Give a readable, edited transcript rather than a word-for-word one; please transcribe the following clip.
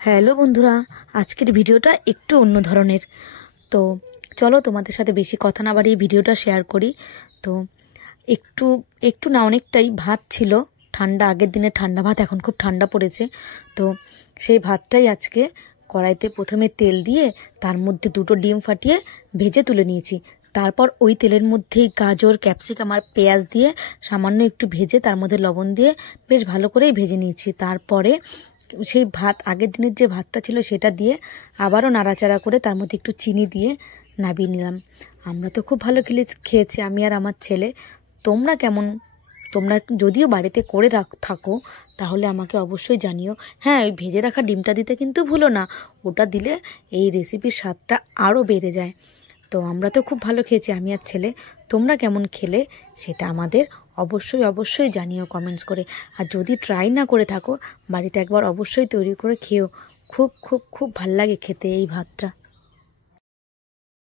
Hello বন্ধুরা, আজকের ভিডিওটা একটু অন্য ধরনের। তো চলো তোমাদের সাথে বেশি কথা না বাড়িয়ে ভিডিওটা শেয়ার করি। তো একটু একটু না অনেকটাই ভাত ছিল, ঠান্ডা, আগের দিনে ঠান্ডা ভাত, এখন খুব ঠান্ডা পড়েছে। তো সেই ভাতটাই আজকে কড়াইতে প্রথমে তেল দিয়ে তার মধ্যে দুটো ডিম ফাটিয়ে ভেজে তুলে নিয়েছি। তারপর ওই তেলের মধ্যেই গাজর, ক্যাপসিকাম আর পেঁয়াজ দিয়ে সামান্য একটু ভেজে তার মধ্যে লবণ দিয়ে বেশ ভালো করেই ভেজে নিয়েছি। তারপরে সেই ভাত, আগের দিনের যে ভাতটা ছিল সেটা দিয়ে আবারও নাড়াচাড়া করে তার মধ্যে একটু চিনি দিয়ে নামিয়ে নিলাম। আমরা তো খুব ভালো খেয়েছি, আমি আর আমার ছেলে। তোমরা যদিও বাড়িতে করে থাকো তাহলে আমাকে অবশ্যই জানিও। হ্যাঁ, ওই ভেজে রাখা ডিমটা দিতে কিন্তু ভুলো না, ওটা দিলে এই রেসিপির স্বাদটা আরও বেড়ে যায়। তো আমরা তো খুব ভালো খেয়েছি, আমি আর ছেলে। তোমরা কেমন খেলে সেটা আমাদের অবশ্যই জানিও কমেন্টস করে। আর যদি ট্রাই না করে থাকো, বাড়িতে একবার অবশ্যই তৈরি করে খেও। খুব খুব খুব ভাল লাগে খেতে এই ভাতটা।